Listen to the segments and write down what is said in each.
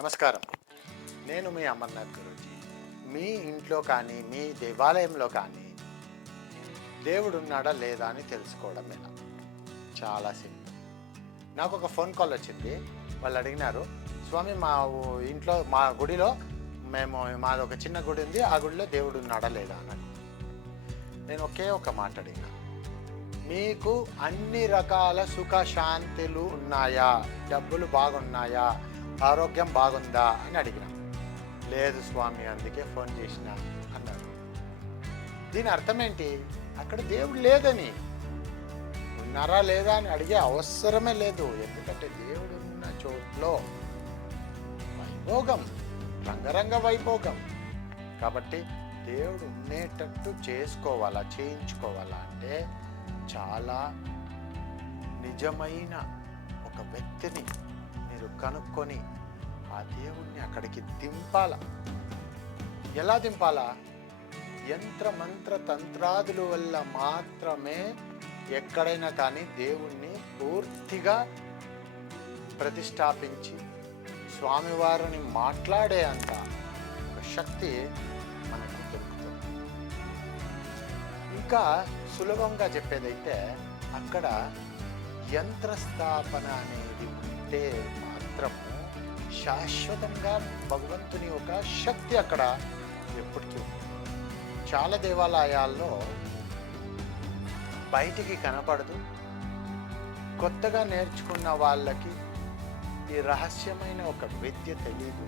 నమస్కారం. నేను మీ అమర్నాథ్ గురూజీ. మీ ఇంట్లో కానీ మీ దేవాలయంలో కానీ దేవుడు ఉన్నాడా లేదా అని తెలుసుకోవడం ఎలా చాలా సింపుల్. నాకు ఒక ఫోన్ కాల్ వచ్చింది. వాళ్ళు అడిగినారు స్వామి మా ఊ- ఇంట్లో మా గుడిలో మేము మాది ఒక చిన్న గుడి ఉంది. ఆ గుడిలో దేవుడు ఉన్నాడా లేదా? అని నేను ఒకే ఒక మాట అడిగినా. మీకు అన్ని రకాల సుఖ శాంతులు ఉన్నాయా? డబ్బులు బాగున్నాయా? ఆరోగ్యం బాగుందా అని అడిగిన. లేదు స్వామి అందుకే ఫోన్ చేసిన అన్నారు. దీని అర్థం ఏంటి అక్కడ దేవుడు లేదని. ఉన్నారా లేదా అని అడిగే అవసరమే లేదు. ఎందుకంటే దేవుడు ఉన్న చోట్లో వైభోగం రంగరంగ వైభోగం. కాబట్టి దేవుడు ఉండేటట్టు చేసుకోవాలా చేయించుకోవాలా అంటే చాలా నిజమైన ఒక వ్యక్తిని మీరు కనుక్కొని ఆ దేవుణ్ణి అక్కడికి దింపాల. ఎలా దింపాలా? యంత్ర మంత్ర తంత్రాదుల వల్ల మాత్రమే ఎక్కడైనా కానీ దేవుణ్ణి పూర్తిగా ప్రతిష్టాపించి స్వామివారిని మాట్లాడే అంత ఒక శక్తి మనకు దొరుకుతుంది. ఇంకా సులభంగా చెప్పేదైతే అక్కడ యంత్రస్థాపన అనేది ఉంటే మాత్రము శాశ్వతంగా భగవంతుని ఒక శక్తి అక్కడ ఎప్పటికీ ఉంది. చాలా దేవాలయాల్లో బయటికి కనపడదు. కొత్తగా నేర్చుకున్న వాళ్ళకి ఈ రహస్యమైన ఒక విద్య తెలియదు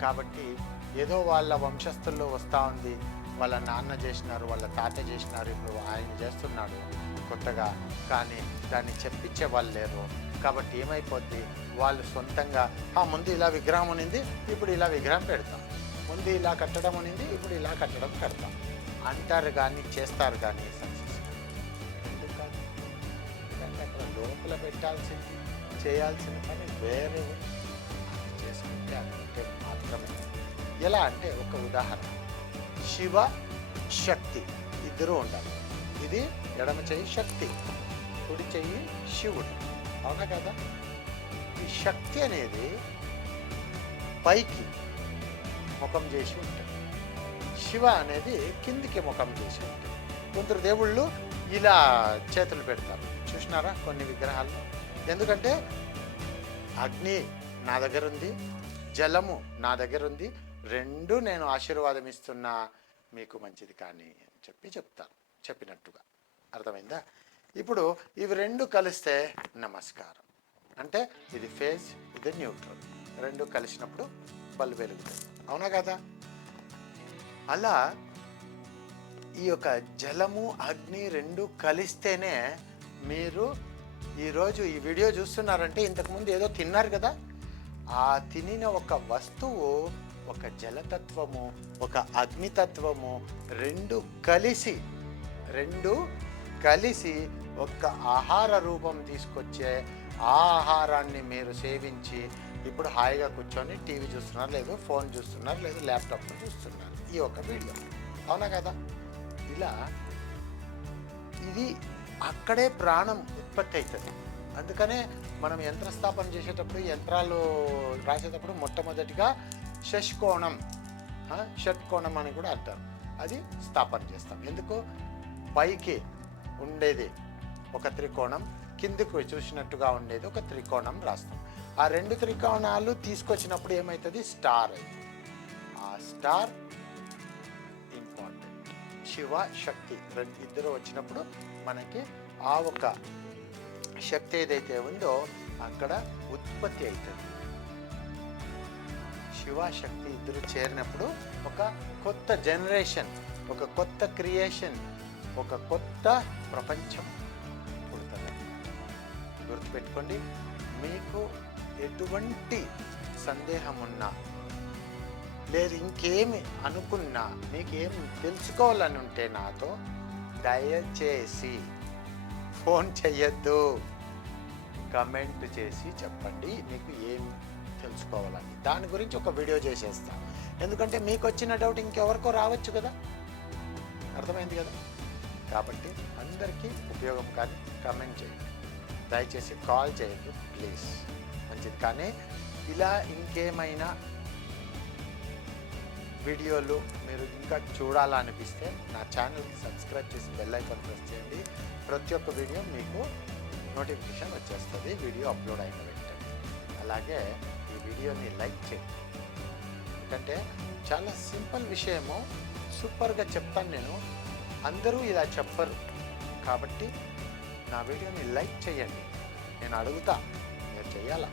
కాబట్టి ఏదో వాళ్ళ వంశస్థుల్లో వస్తూ ఉంది. వాళ్ళ నాన్న చేసినారు వాళ్ళ తాత చేసినారు ఇప్పుడు ఆయన చేస్తున్నాడు కొత్తగా. కానీ దాన్ని చెప్పించే వాళ్ళు లేరు. కాబట్టి ఏమైపోద్ది? వాళ్ళు సొంతంగా "ఆ, ముందు ఇలా విగ్రహం ఉనింది ఇప్పుడు ఇలా విగ్రహం పెడతాం. ముందు ఇలా కట్టడం ఉనింది ఇప్పుడు ఇలా కట్టడం కడతాం అంటారు కానీ చేస్తారు కానీ సక్సెస్ ఎందుకంటే అక్కడ లోపల పెట్టాల్సింది చేయాల్సిన పని వేరే. చేసుకుంటే అంటే మాత్రమే. ఎలా అంటే ఒక ఉదాహరణ. శివ శక్తి. ఇద్దరూ ఉండాలి. ఇది ఎడమ చెయ్యి శక్తి కుడి చెయ్యి శివుడు. అవునా కదా? ఈ శక్తి అనేది పైకి ముఖం చేసి ఉంటుంది. శివ అనేది కిందికి ముఖం చేసి ఉంటుంది. కొందరు దేవుళ్ళు ఇలా చేతులు పెడతారు. చూసినారా కొన్ని విగ్రహాలు ఎందుకంటే అగ్ని నా దగ్గర ఉంది జలము నా దగ్గర ఉంది రెండు నేను ఆశీర్వాదం ఇస్తున్నా మీకు మంచిది కానీ అని చెప్పి చెప్తాను చెప్పినట్టుగా. అర్థమైందా? ఇప్పుడు ఇవి రెండు కలిస్తే నమస్కారం. అంటే ఇది ఫేజ్ ఇది న్యూట్రల్. రెండు కలిసినప్పుడు బల్బు వెలుగుతాయి. అవునా కదా? అలా ఈ యొక్క జలము అగ్ని రెండు కలిస్తేనే మీరు ఈరోజు ఈ వీడియో చూస్తున్నారంటే ఇంతకుముందు ఏదో తిన్నారు కదా? ఆ తినిన ఒక వస్తువు ఒక జలతత్వము ఒక అగ్నితత్వము రెండు కలిసి రెండు కలిసి ఒక్క ఆహార రూపం తీసుకొచ్చే ఆ ఆహారాన్ని మీరు సేవించి ఇప్పుడు హాయిగా కూర్చొని టీవీ చూస్తున్నారు లేదు ఫోన్ చూస్తున్నారు లేదు ల్యాప్టాప్లో చూస్తున్నారు. ఈ ఒక వీడియో. అవునా కదా? ఇలా ఇది అక్కడే ప్రాణం ఉత్పత్తి అవుతుంది. అందుకనే మనం యంత్రస్థాపన చేసేటప్పుడు యంత్రాలు రాసేటప్పుడు మొట్టమొదటిగా షష్కోణం షట్కోణం అని కూడా అంటారు. అది స్థాపన చేస్తాం. ఎందుకు? పైకి ఉండేది. ఒక త్రికోణం కిందకు చూసినట్టుగా ఉండేది ఒక త్రికోణం రాస్తాం. ఆ రెండు త్రికోణాలు తీసుకొచ్చినప్పుడు ఏమవుతుంది స్టార్ అవుతుంది ఆ స్టార్ ఇంపార్టెంట్. శివ శక్తి రెండు ఇద్దరు వచ్చినప్పుడు మనకి ఆ ఒక శక్తి ఏదైతే ఉందో అక్కడ ఉత్పత్తి అవుతుంది శివ శక్తి ఇద్దరు చేరినప్పుడు ఒక కొత్త జనరేషన్ ఒక కొత్త క్రియేషన్ ఒక కొత్త ప్రపంచం. గుర్తుపెట్టుకోండి మీకు ఎటువంటి సందేహం ఉన్నా లేదు ఇంకేమి అనుకున్నా మీకేం తెలుసుకోవాలని ఉంటే నాతో దయచేసి ఫోన్ చెయ్యొద్దు. కమెంట్ చేసి చెప్పండి మీకు ఏం తెలుసుకోవాలని. దాని గురించి ఒక వీడియో చేసేస్తా. ఎందుకంటే మీకు వచ్చిన డౌట్ ఇంకెవరికో రావచ్చు కదా. అర్థమైంది కదా? కాబట్టి అందరికీ ఉపయోగం కానీ కమెంట్ చేయండి. దయచేసి కాల్ చేయొద్దు ప్లీజ్. మంచిది. కానీ ఇలా ఇంకేమైనా వీడియోలు మీరు ఇంకా చూడాలనిపిస్తే నా ఛానల్కి సబ్స్క్రైబ్ చేసి బెల్ ఐకాన్ ప్రెస్ చేయండి. ప్రతి ఒక్క వీడియో మీకు నోటిఫికేషన్ వచ్చేస్తుంది వీడియో అప్లోడ్ అయిన వెంటనే. అలాగే ఈ వీడియోని లైక్ చేయండి. ఎందుకంటే చాలా సింపుల్ విషయము సూపర్గా చెప్తాను నేను. అందరూ ఇలా చెప్పరు. కాబట్టి నా వీడియోని లైక్ చేయండి. నేను అడుగుతా మీరు చేయాలా?